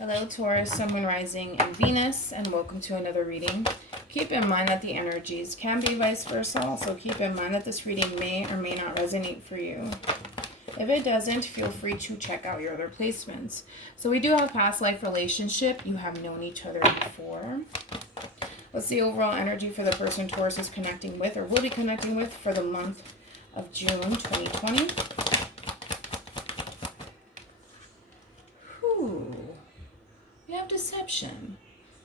Hello Taurus, Sun, Moon, Rising, and Venus, and welcome to another reading. Keep in mind that the energies can be vice versa, so keep in mind that this reading may or may not resonate for you. If it doesn't, feel free to check out your other placements. So we do have past life relationship. You have known each other before. What's the overall energy for the person Taurus is connecting with or will be connecting with for the month of June 2020? We have deception.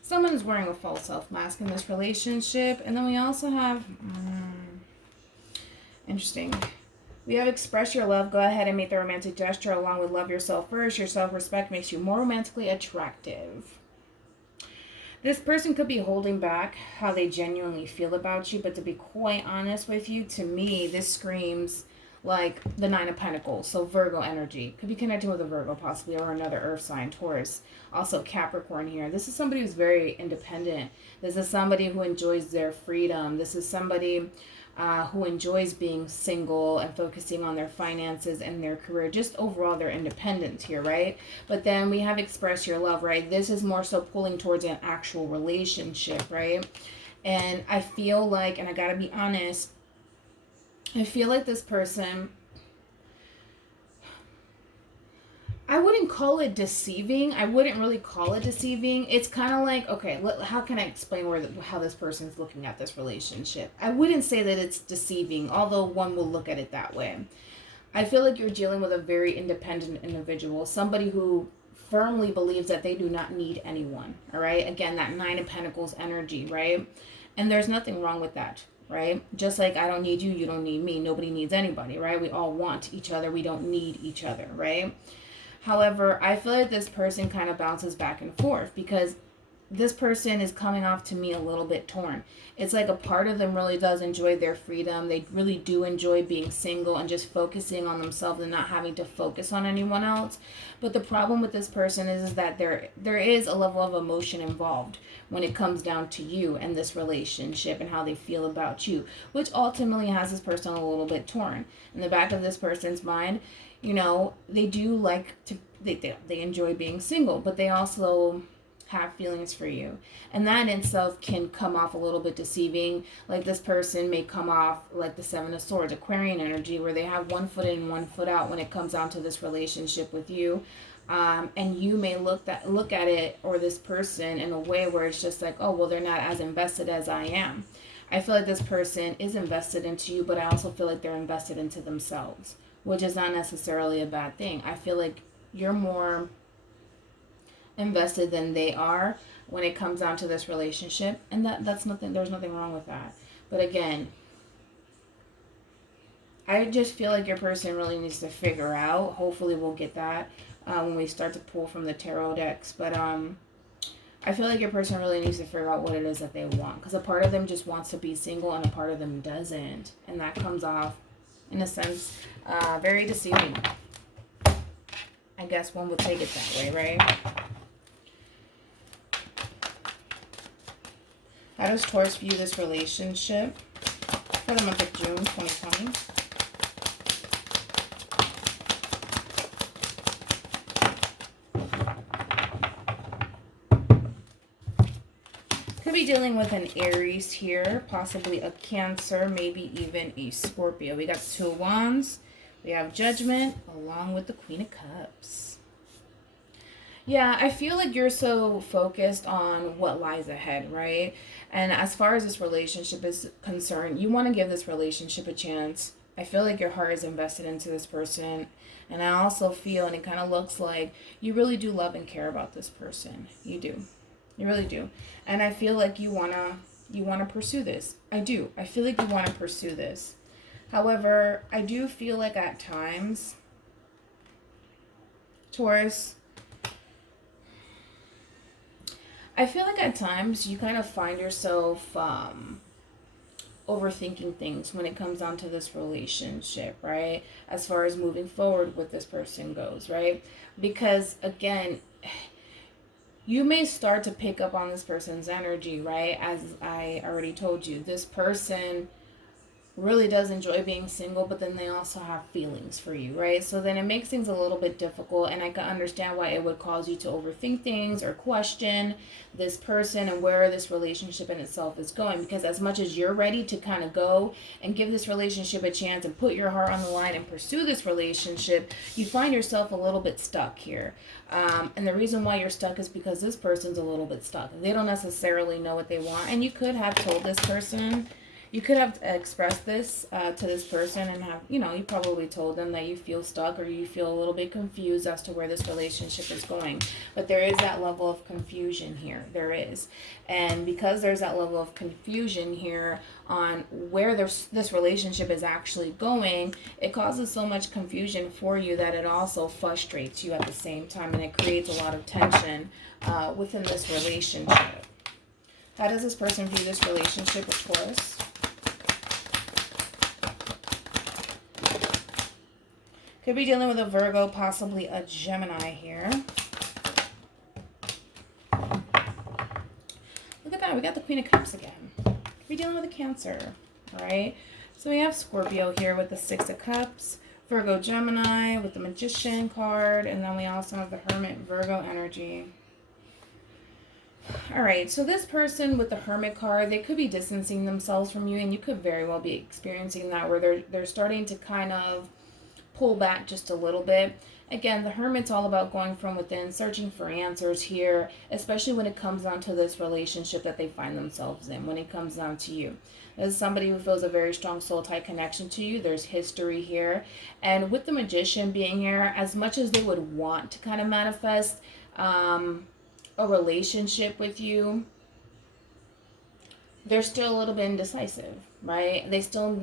Someone is wearing a false self mask in this relationship. And then we also have, interesting. We have express your love. Go ahead and make the romantic gesture along with love yourself first. Your self-respect makes you more romantically attractive. This person could be holding back how they genuinely feel about you. But to be quite honest with you, to me, this screams like the Nine of Pentacles. So Virgo energy. Could be connecting with a Virgo possibly, or another earth sign, Taurus. Also Capricorn here. This is somebody who's very independent. This is somebody who enjoys their freedom. This is somebody who enjoys being single and focusing on their finances and their career. Just overall their independence here, right? But then we have express your love, right? This is more so pulling towards an actual relationship, right? And I feel like, and I gotta be honest, I feel like this person, I wouldn't call it deceiving. I wouldn't really call it deceiving. It's kind of like, okay, how can I explain how this person's looking at this relationship? I wouldn't say that it's deceiving, although one will look at it that way. I feel like you're dealing with a very independent individual, somebody who firmly believes that they do not need anyone, all right? Again, that Nine of Pentacles energy, right? And there's nothing wrong with that. Right? Just like I don't need you, you don't need me. Nobody needs anybody, right? We all want each other. We don't need each other, right? However, I feel like this person kind of bounces back and forth because this person is coming off to me a little bit torn. It's like a part of them really does enjoy their freedom. They really do enjoy being single and just focusing on themselves and not having to focus on anyone else. But the problem with this person is that there is a level of emotion involved when it comes down to you and this relationship and how they feel about you, which ultimately has this person a little bit torn. In the back of this person's mind, you know, they do like to, they enjoy being single, but they also have feelings for you, and that in itself can come off a little bit deceiving. Like this person may come off like the Seven of Swords, Aquarian energy, where they have one foot in, one foot out when it comes down to this relationship with you. And you may look at it or this person in a way where it's just like, oh, well, they're not as invested as I am. I feel like this person is invested into you, but I also feel like they're invested into themselves, which is not necessarily a bad thing. I feel like you're more invested than they are when it comes down to this relationship, and that's nothing, there's nothing wrong with that. But again, I just feel like your person really needs to figure out, hopefully we'll get that when we start to pull from the tarot decks, but I feel like your person really needs to figure out what it is that they want, because a part of them just wants to be single and a part of them doesn't, and that comes off in a sense very deceiving. I guess one would take it that way, right? How does Taurus view this relationship for the month of June 2020? Could be dealing with an Aries here, possibly a Cancer, maybe even a Scorpio. We got Two of Wands, we have Judgment, along with the Queen of Cups. Yeah, I feel like you're so focused on what lies ahead, right? And as far as this relationship is concerned, you want to give this relationship a chance. I feel like your heart is invested into this person. And I also feel, and it kind of looks like, you really do love and care about this person. You do. You really do. And I feel like you wanna pursue this. I do. I feel like you want to pursue this. However, I do feel like at times, Taurus, I feel like at times you kind of find yourself overthinking things when it comes down to this relationship, right? As far as moving forward with this person goes, right? Because again, you may start to pick up on this person's energy, right? As I already told you, this person really does enjoy being single, but then they also have feelings for you, right? So then it makes things a little bit difficult, and I can understand why it would cause you to overthink things or question this person and where this relationship in itself is going, because as much as you're ready to kind of go and give this relationship a chance and put your heart on the line and pursue this relationship, you find yourself a little bit stuck here. And the reason why you're stuck is because this person's a little bit stuck. They don't necessarily know what they want, and you could have told this person, you could have expressed this to this person and have, you probably told them that you feel stuck or you feel a little bit confused as to where this relationship is going. But there is that level of confusion here. There is. And because there's that level of confusion here on where this relationship is actually going, it causes so much confusion for you that it also frustrates you at the same time, and it creates a lot of tension within this relationship. How does this person view this relationship with Taurus? Could be dealing with a Virgo, possibly a Gemini here. Look at that. We got the Queen of Cups again. Could be dealing with a Cancer, right? So we have Scorpio here with the Six of Cups, Virgo, Gemini with the Magician card, and then we also have the Hermit, Virgo energy. All right, so this person with the Hermit card, they could be distancing themselves from you, and you could very well be experiencing that where they're starting to kind of pull back just a little bit. Again, the Hermit's all about going from within, searching for answers here, especially when it comes down to this relationship that they find themselves in, when it comes down to you. As somebody who feels a very strong soul-tie connection to you, there's history here. And with the Magician being here, as much as they would want to kind of manifest a relationship with you, they're still a little bit indecisive, right? They still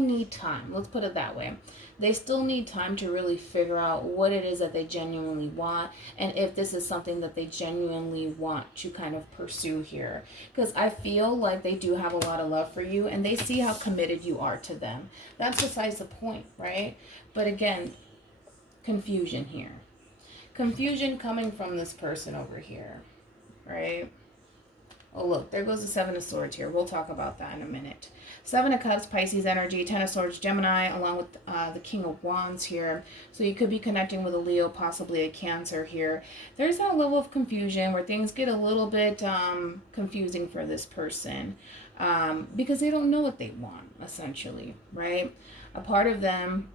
need time. Let's put it that way. They still need time to really figure out what it is that they genuinely want, and if this is something that they genuinely want to kind of pursue here. Because I feel like they do have a lot of love for you, and they see how committed you are to them. That's besides the point, right? But again, confusion here. Confusion coming from this person over here, right? Oh, look, there goes the Seven of Swords here. We'll talk about that in a minute. Seven of Cups, Pisces energy, Ten of Swords, Gemini, along with the King of Wands here. So you could be connecting with a Leo, possibly a Cancer here. There's that level of confusion where things get a little bit confusing for this person because they don't know what they want, essentially, right? A part of them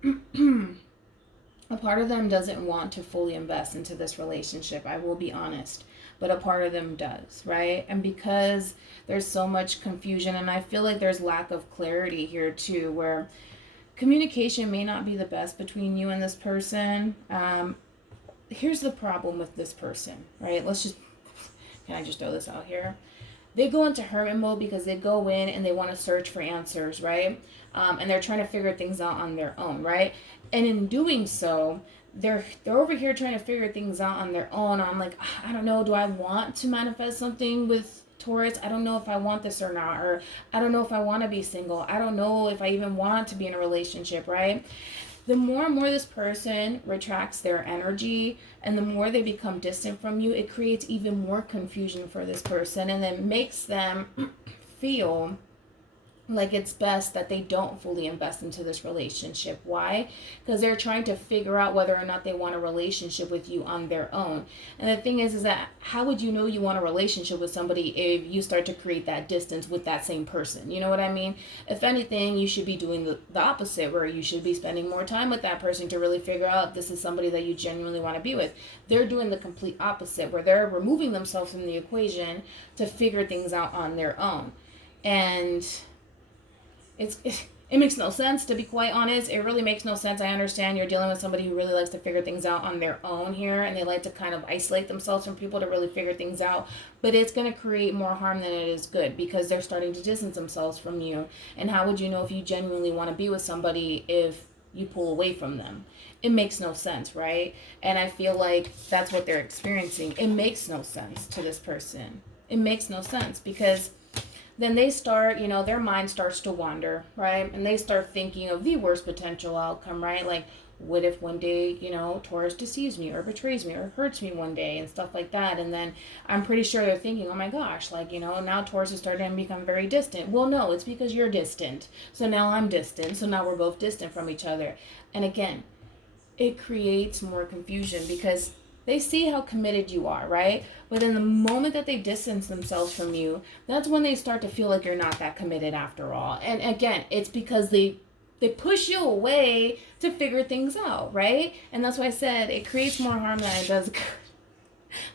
doesn't want to fully invest into this relationship, I will be honest. But a part of them does, right? And because there's so much confusion, and I feel like there's lack of clarity here too, where communication may not be the best between you and this person. Here's the problem with this person, right? Can I just throw this out here? They go into hermit mode because they go in and they want to search for answers, right? And they're trying to figure things out on their own, right? And in doing so, they're over here trying to figure things out on their own. I'm like, I don't know, do I want to manifest something with Taurus? I don't know if I want this or not, or I don't know if I want to be single. I don't know if I even want to be in a relationship, right? The more and more this person retracts their energy and the more they become distant from you, it creates even more confusion for this person, and it makes them feel like it's best that they don't fully invest into this relationship. Why? Because they're trying to figure out whether or not they want a relationship with you on their own. And the thing is that how would you know you want a relationship with somebody if you start to create that distance with that same person? You know what I mean? If anything, you should be doing the opposite, where you should be spending more time with that person to really figure out if this is somebody that you genuinely want to be with. They're doing the complete opposite, where they're removing themselves from the equation to figure things out on their own. And it makes no sense, to be quite honest. It really makes no sense. I understand you're dealing with somebody who really likes to figure things out on their own here, and they like to kind of isolate themselves from people to really figure things out. But it's going to create more harm than it is good, because they're starting to distance themselves from you. And how would you know if you genuinely want to be with somebody if you pull away from them? It makes no sense, right? And I feel like that's what they're experiencing. It makes no sense to this person. It makes no sense, because then they start, their mind starts to wander, right? And they start thinking of the worst potential outcome, right? Like, What if one day, Taurus deceives me or betrays me or hurts me one day and stuff like that? And then I'm pretty sure they're thinking, oh my gosh, now Taurus is starting to become very distant. Well, no, it's because you're distant. So now I'm distant. So now we're both distant from each other. And again, it creates more confusion because they see how committed you are, right? But in the moment that they distance themselves from you, that's when they start to feel like you're not that committed after all. And again, it's because they push you away to figure things out, right? And that's why I said it creates more harm than it does good.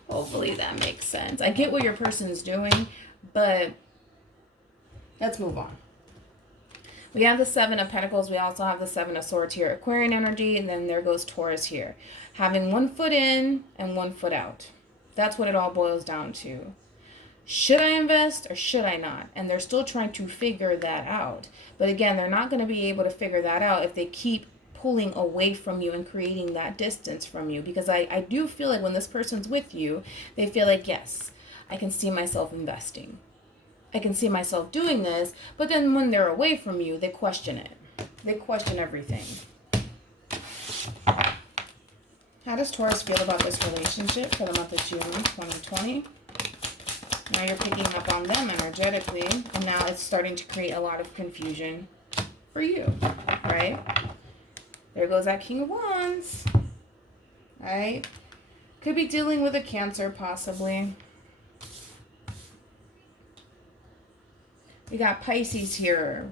Hopefully that makes sense. I get what your person's doing, but let's move on. We have the Seven of Pentacles. We also have the Seven of Swords here. Aquarian energy, and then there goes Taurus here. Having one foot in and one foot out. That's what it all boils down to. Should I invest or should I not? And they're still trying to figure that out. But again, they're not going to be able to figure that out if they keep pulling away from you and creating that distance from you. Because I do feel like when this person's with you, they feel like, yes, I can see myself investing. I can see myself doing this. But then when they're away from you, they question it. They question everything. How does Taurus feel about this relationship for the month of June 2020? Now you're picking up on them energetically, and now it's starting to create a lot of confusion for you, right? There goes that King of Wands, right? Could be dealing with a Cancer, possibly. We got Pisces here.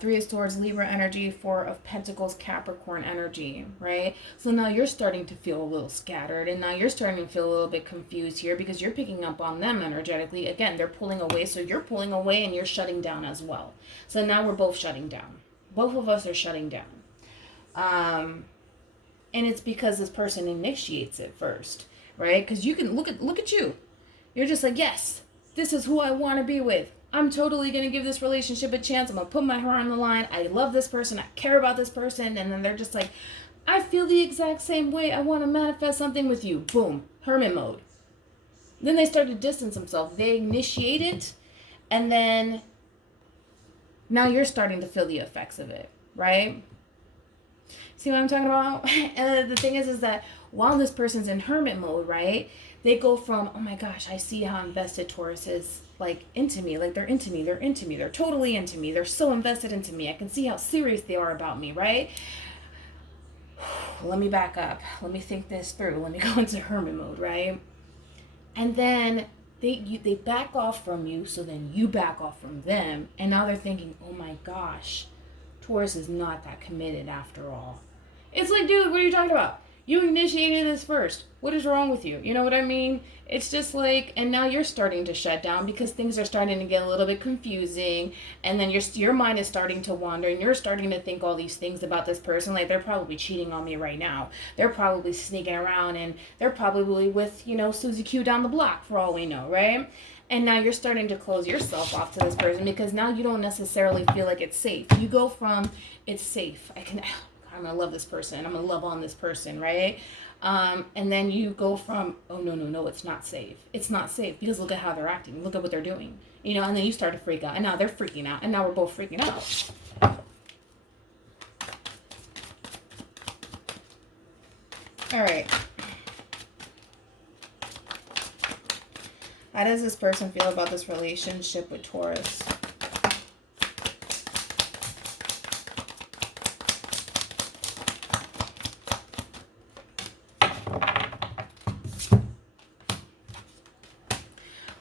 Three of Swords, Libra energy, Four of Pentacles, Capricorn energy, right? So now you're starting to feel a little scattered, and now you're starting to feel a little bit confused here because you're picking up on them energetically. Again, they're pulling away, so you're pulling away and you're shutting down as well. So now we're both shutting down. Both of us are shutting down. And it's because this person initiates it first, right? Because you can look at you. You're just like, yes, this is who I want to be with. I'm totally going to give this relationship a chance. I'm going to put my heart on the line. I love this person. I care about this person. And then they're just like, I feel the exact same way. I want to manifest something with you. Boom. Hermit mode. Then they start to distance themselves. They initiate it. And then now you're starting to feel the effects of it. Right? See what I'm talking about? And the thing is that while this person's in hermit mode, right? They go from, oh my gosh, I see how invested Taurus is, like, into me. Like, they're into me. They're into me. They're totally into me. They're so invested into me. I can see how serious they are about me, right? Let me back up. Let me think this through. Let me go into hermit mode, right? And then they back off from you, so then you back off from them. And now they're thinking, oh my gosh, Taurus is not that committed after all. It's like, dude, what are you talking about? You initiated this first. What is wrong with you? You know what I mean? It's just like, and now you're starting to shut down because things are starting to get a little bit confusing. And then your mind is starting to wander and you're starting to think all these things about this person. Like, they're probably cheating on me right now. They're probably sneaking around and they're probably with, Susie Q down the block for all we know, right? And now you're starting to close yourself off to this person because now you don't necessarily feel like it's safe. You go from, it's safe. I'm going to love this person. I'm going to love on this person, right? And then you go from, oh, no, it's not safe. It's not safe because look at how they're acting. Look at what they're doing. And then you start to freak out. And now they're freaking out. And now we're both freaking out. All right. How does this person feel about this relationship with Taurus?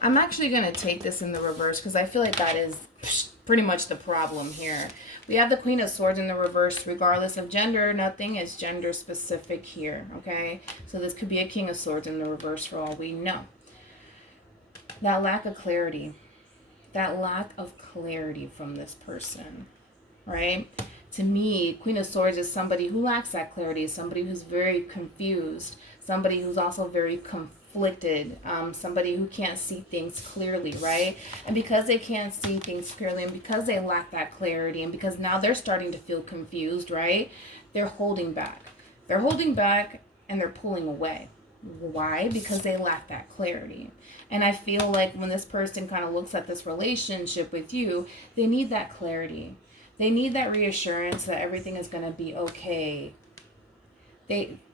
I'm actually going to take this in the reverse because I feel like that is pretty much the problem here. We have the Queen of Swords in the reverse. Regardless of gender, nothing is gender specific here, okay? So this could be a King of Swords in the reverse for all we know. That lack of clarity. That lack of clarity from this person, right? To me, Queen of Swords is somebody who lacks that clarity, somebody who's very confused, somebody who's also very conflicted, somebody who can't see things clearly, right? And because they can't see things clearly, and because they lack that clarity, and because now they're starting to feel confused, right? They're holding back. They're holding back and they're pulling away. Why? Because they lack that clarity. And I feel like when this person kind of looks at this relationship with you, they need that clarity. They need that reassurance that everything is going to be okay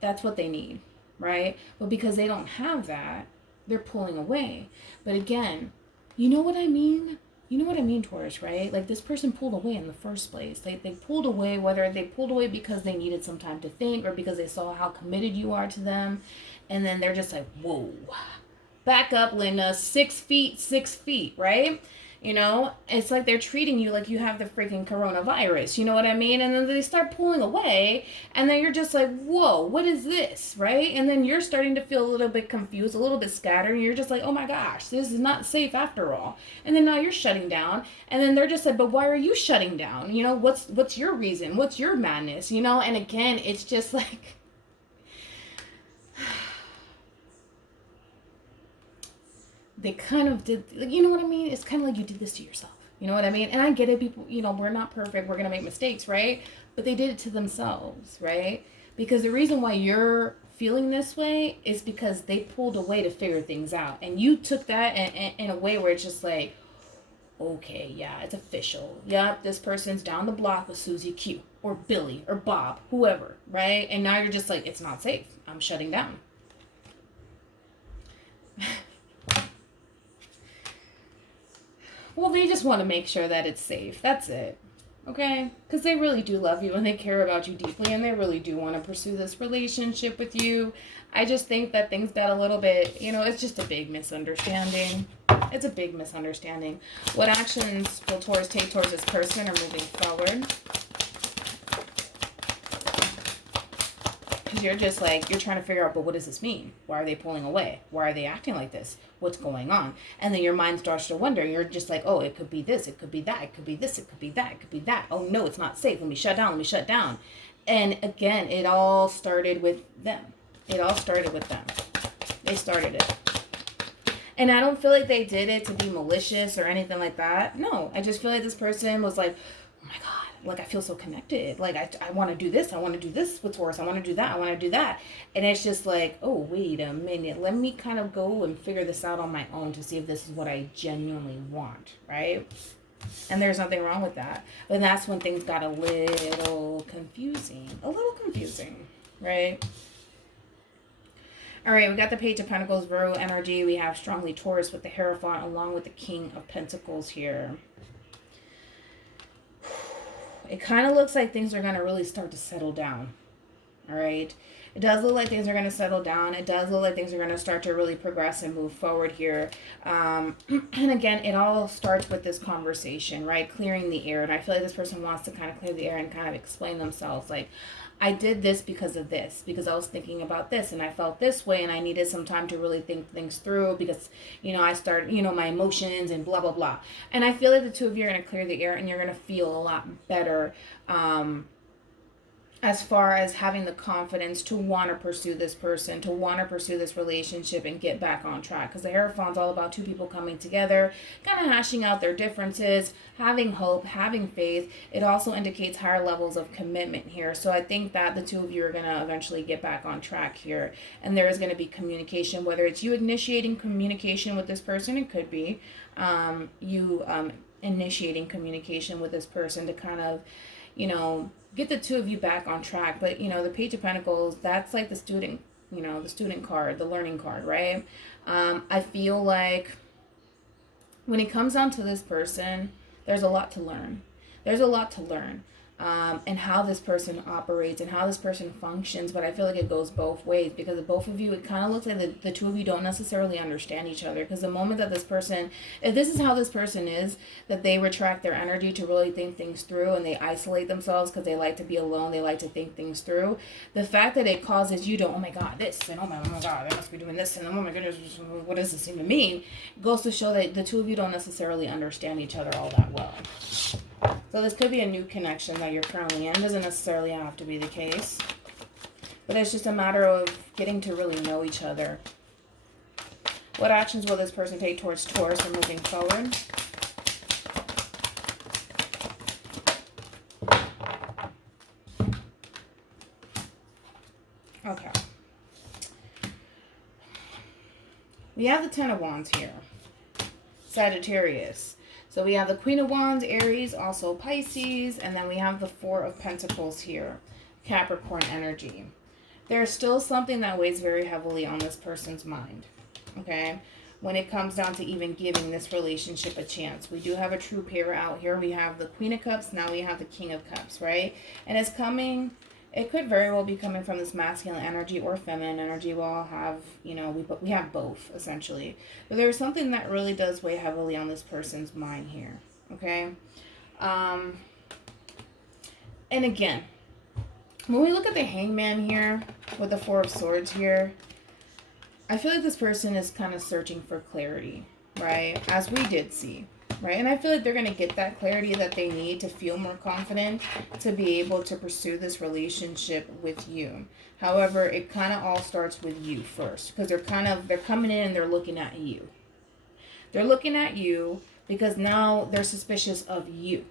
That's what they need, right? But because they don't have that, they're pulling away. But again, you know what I mean? You know what I mean, Taurus, right? Like, this person pulled away in the first place. They pulled away, whether they pulled away because they needed some time to think or because they saw how committed you are to them. And then they're just like, whoa, back up, Linda, 6 feet, 6 feet, right? You know, it's like they're treating you like you have the freaking coronavirus, you know what I mean? And then they start pulling away, and then you're just like, whoa, what is this, right? And then you're starting to feel a little bit confused, a little bit scattered, and you're just like, oh my gosh, this is not safe after all. And then now you're shutting down, and then they're just like, but why are you shutting down? You know, what's your reason? What's your madness? You know, and again, it's just like... they kind of did, you know what I mean? It's kind of like you did this to yourself. You know what I mean? And I get it, people, you know, we're not perfect. We're going to make mistakes, right? But they did it to themselves, right? Because the reason why you're feeling this way is because they pulled away to figure things out. And you took that in a way where it's just like, okay, yeah, it's official. Yep, this person's down the block with Susie Q or Billy or Bob, whoever, right? And now you're just like, it's not safe. I'm shutting down. Well, they just want to make sure that it's safe. That's it. Okay? Because they really do love you and they care about you deeply and they really do want to pursue this relationship with you. I just think that things got a little bit, you know, it's just a big misunderstanding. It's a big misunderstanding. What actions will Taurus take towards this person or moving forward? Because you're just like, you're trying to figure out, but what does this mean? Why are they pulling away? Why are they acting like this? What's going on? And then your mind starts to wonder. You're just like, oh, it could be this, it could be that, it could be this, it could be that, it could be that. Oh no, it's not safe. Let me shut down, let me shut down. And again, it all started with them. It all started with them. They started it. And I don't feel like they did it to be malicious or anything like that. No, I just feel like this person was like, oh my God, like I feel so connected. Like I want to do this. I want to do this with Taurus. I want to do that. I want to do that. And it's just like, oh, wait a minute. Let me kind of go and figure this out on my own to see if this is what I genuinely want, right? And there's nothing wrong with that. But that's when things got a little confusing. A little confusing, right? All right, we got the Page of Pentacles, Virgo energy. We have strongly Taurus with the Hierophant along with the King of Pentacles here. It kind of looks like things are going to really start to settle down. All right. It does look like things are going to settle down. It does look like things are going to start to really progress and move forward here. And again, it all starts with this conversation, right? Clearing the air. And I feel like this person wants to kind of clear the air and kind of explain themselves. Like, I did this because of this, because I was thinking about this and I felt this way and I needed some time to really think things through because, you know, I started, you know, my emotions and blah, blah, blah. And I feel like the two of you are going to clear the air and you're going to feel a lot better as far as having the confidence to want to pursue this person, to want to pursue this relationship and get back on track. Because the Hierophant's all about two people coming together, kind of hashing out their differences, having hope, having faith. It also indicates higher levels of commitment here. So I think that the two of you are going to eventually get back on track here. And there is going to be communication, whether it's you initiating communication with this person, it could be initiating communication with this person to kind of, you know, get the two of you back on track. But, you know, the Page of Pentacles, that's like the student, you know, the student card, the learning card, right? I feel like when it comes down to this person, there's a lot to learn. There's a lot to learn. And how this person operates and how this person functions, but I feel like it goes both ways because of both of you, it kind of looks like the two of you don't necessarily understand each other because the moment that this person, if this is how this person is, that they retract their energy to really think things through and they isolate themselves because they like to be alone, they like to think things through, the fact that it causes you to, oh my God, this, and oh my God, I must be doing this, and oh my goodness, what does this even mean, goes to show that the two of you don't necessarily understand each other all that well. So this could be a new connection that you're currently in. Doesn't necessarily have to be the case. But it's just a matter of getting to really know each other. What actions will this person take towards Taurus or moving forward? Okay. We have the Ten of Wands here. Sagittarius. So we have the Queen of Wands, Aries, also Pisces, and then we have the Four of Pentacles here, Capricorn energy. There's still something that weighs very heavily on this person's mind, okay? When it comes down to even giving this relationship a chance. We do have a true pair out here. We have the Queen of Cups. Now we have the King of Cups, right? And it's coming, it could very well be coming from this masculine energy or feminine energy. We'll all have, you know, we have both, essentially. But there's something that really does weigh heavily on this person's mind here, okay? And again, when we look at the Hangman here, with the Four of Swords here, I feel like this person is kind of searching for clarity, right? As we did see, right? And I feel like they're going to get that clarity that they need to feel more confident to be able to pursue this relationship with you. However, it kind of all starts with you first, because they're coming in and they're looking at you. They're looking at you because now they're suspicious of you,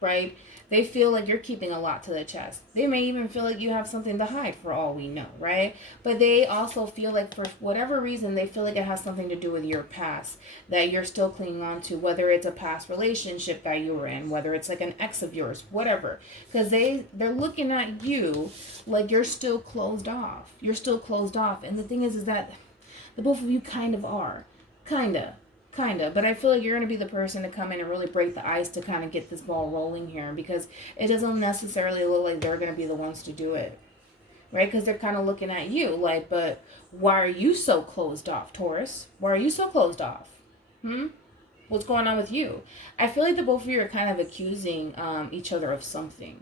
right? They feel like you're keeping a lot to the chest. They may even feel like you have something to hide, for all we know, right? But they also feel like, for whatever reason, they feel like it has something to do with your past that you're still clinging on to, whether it's a past relationship that you were in, whether it's like an ex of yours, whatever. Because they're looking at you like you're still closed off. You're still closed off. And the thing is that the both of you kind of are. Kind of. But I feel like you're going to be the person to come in and really break the ice to kind of get this ball rolling here, because it doesn't necessarily look like they're going to be the ones to do it, right? Because they're kind of looking at you like, but why are you so closed off, Taurus? Why are you so closed off? What's going on with you? I feel like the both of you are kind of accusing each other of something,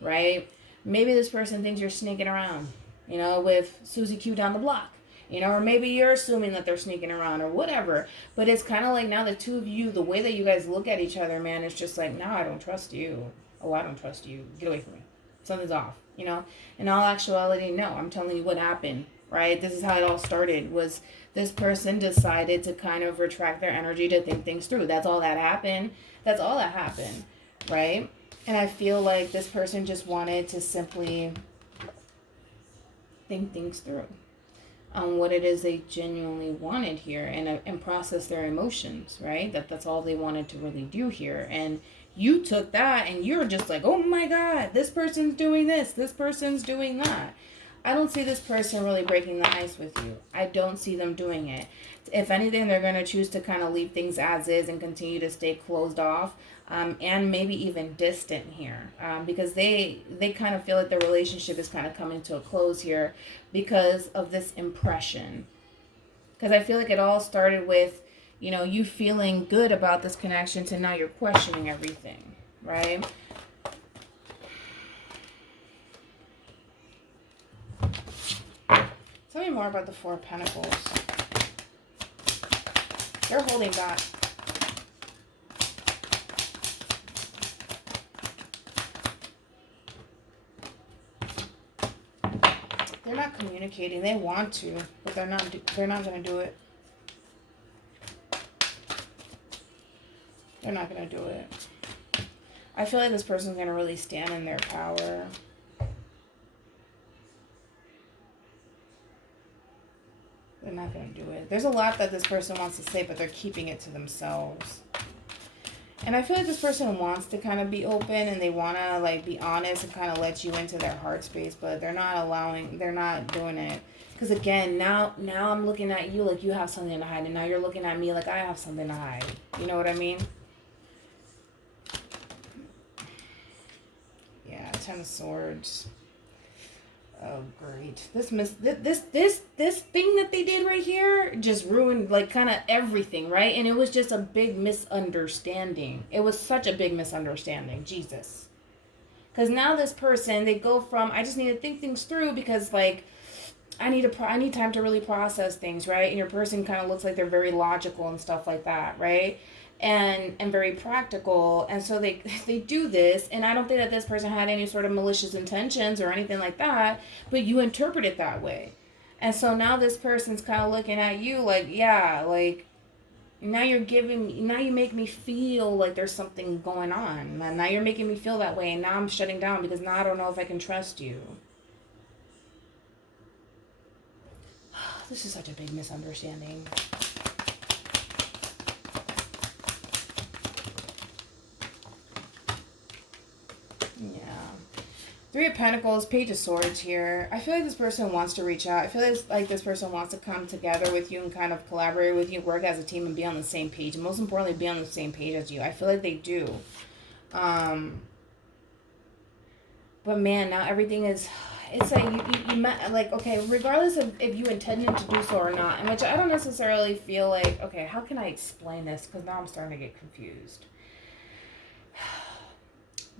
right? Maybe this person thinks you're sneaking around, you know, with Susie Q down the block. You know, or maybe you're assuming that they're sneaking around or whatever. But it's kind of like now the two of you, the way that you guys look at each other, man, it's just like, now I don't trust you. Oh, I don't trust you. Get away from me. Something's off, you know. In all actuality, no. I'm telling you what happened, right? This is how it all started, was this person decided to kind of retract their energy to think things through. That's all that happened. That's all that happened, right? And I feel like this person just wanted to simply think things through on what it is they genuinely wanted here, and process their emotions, right? That's all they wanted to really do here. And you took that and you're just like, oh my God, this person's doing this, this person's doing that. I don't see this person really breaking the ice with you. I don't see them doing it. If anything, they're going to choose to kind of leave things as is and continue to stay closed off, and maybe even distant here, because they kind of feel like the relationship is kind of coming to a close here because of this impression. Because I feel like it all started with, you know, you feeling good about this connection to now you're questioning everything, right? Tell me more about the Four of Pentacles. They're holding back. They're not communicating. They want to, but they're not going to do it. They're not going to do it. I feel like this person's going to really stand in their power. They're not going to do it. There's a lot that this person wants to say, but they're keeping it to themselves. And I feel like this person wants to kind of be open, and they want to like be honest and kind of let you into their heart space, but they're not doing it. Because again, now I'm looking at you like you have something to hide, and now you're looking at me like I have something to hide. You know what I mean? Yeah, 10 of Swords. Oh, great. This thing that they did right here just ruined, like, kind of everything, right? And it was just a big misunderstanding. It was such a big misunderstanding. Jesus. Because now this person, they go from, I just need to think things through because, like, I need time to really process things, right? And your person kind of looks like they're very logical and stuff like that, right? And very practical, and so they do this, and I don't think that this person had any sort of malicious intentions or anything like that, but you interpret it that way. And so now this person's kind of looking at you like, yeah, like now you make me feel like there's something going on. Now you're making me feel that way, and now I'm shutting down because now I don't know if I can trust you. This is such a big misunderstanding. Three of Pentacles, Page of Swords here. I feel like this person wants to reach out. I feel like this person wants to come together with you and kind of collaborate with you, work as a team and be on the same page. And most importantly, be on the same page as you. I feel like they do. But man, now everything is... It's like you met, like, okay, regardless of if you intended to do so or not, and which I don't necessarily feel like, okay, how can I explain this? Because now I'm starting to get confused.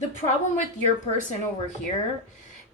The problem with your person over here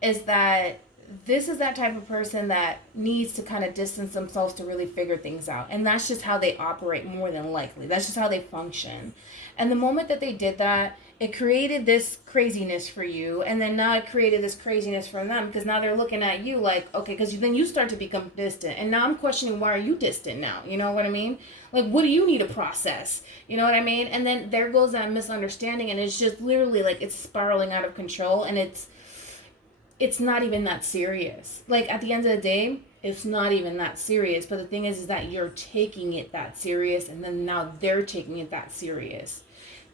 is that this is that type of person that needs to kind of distance themselves to really figure things out. And that's just how they operate more than likely. That's just how they function. And the moment that they did that, it created this craziness for you. And then now it created this craziness for them because now they're looking at you like, okay, because then you start to become distant. And now I'm questioning, why are you distant now? You know what I mean? Like, what do you need to process? You know what I mean? And then there goes that misunderstanding. And it's just literally like it's spiraling out of control. And it's not even that serious. Like, at the end of the day, it's not even that serious. But the thing is that you're taking it that serious. And then now they're taking it that serious.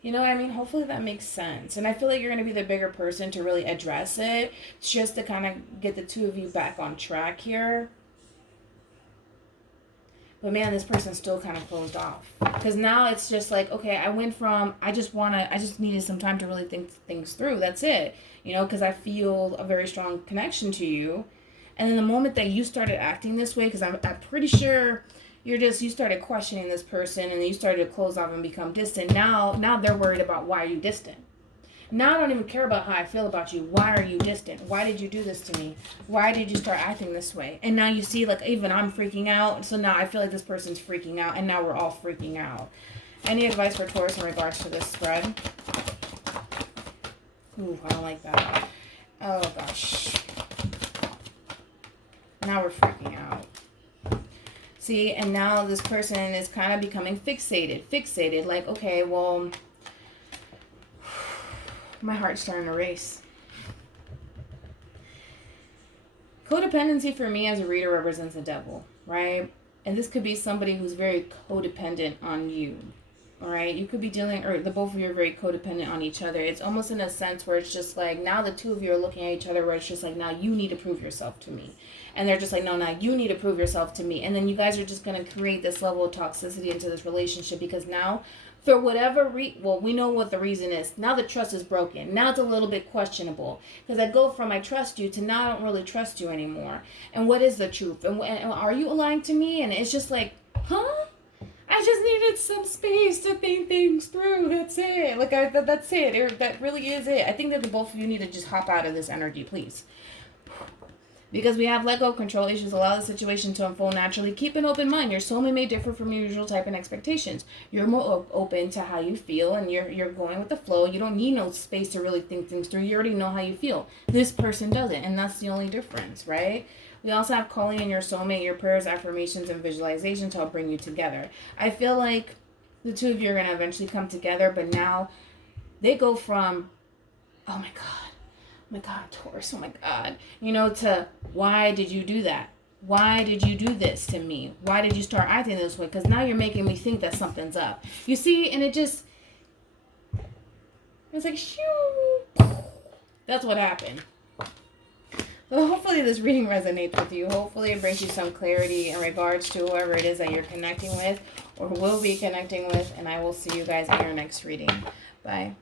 You know what I mean? Hopefully that makes sense. And I feel like you're going to be the bigger person to really address it. Just to kind of get the two of you back on track here. But man, this person's still kind of closed off. Because now it's just like, okay, I went from, I just needed some time to really think things through. That's it. You know, because I feel a very strong connection to you. And then the moment that you started acting this way, because I'm pretty sure you started questioning this person and then you started to close off and become distant. Now they're worried about why are you distant. Now I don't even care about how I feel about you. Why are you distant? Why did you do this to me? Why did you start acting this way? And now you see, like, even I'm freaking out. So now I feel like this person's freaking out. And now we're all freaking out. Any advice for Taurus in regards to this spread? Ooh, I don't like that. Oh, gosh. Now we're freaking out. See, and now this person is kind of becoming fixated. Like, okay, well... my heart's starting to race. Codependency for me as a reader represents the devil, right? And this could be somebody who's very codependent on you, all right? You could be dealing, or the both of you are very codependent on each other. It's almost in a sense where it's just like, now the two of you are looking at each other where it's just like, now you need to prove yourself to me. And they're just like, no, now you need to prove yourself to me. And then you guys are just going to create this level of toxicity into this relationship because now, for whatever we know what the reason is. Now the trust is broken. Now it's a little bit questionable. Because I go from I trust you to now I don't really trust you anymore. And what is the truth? And are you lying to me? And it's just like, huh? I just needed some space to think things through. That's it. Like, that's it. That really is it. I think that the both of you need to just hop out of this energy, please. Because we have let go, control issues, allow the situation to unfold naturally. Keep an open mind. Your soulmate may differ from your usual type and expectations. You're more open to how you feel, and you're going with the flow. You don't need no space to really think things through. You already know how you feel. This person doesn't, and that's the only difference, right? We also have calling in your soulmate, your prayers, affirmations, and visualization to help bring you together. I feel like the two of you are going to eventually come together, but now they go from, oh my God, Taurus, oh my God, you know, to why did you do that? Why did you do this to me? Why did you start acting this way? Because now you're making me think that something's up. You see, and it's like, shoo. That's what happened. So hopefully this reading resonates with you. Hopefully it brings you some clarity in regards to whoever it is that you're connecting with or will be connecting with. And I will see you guys in your next reading. Bye.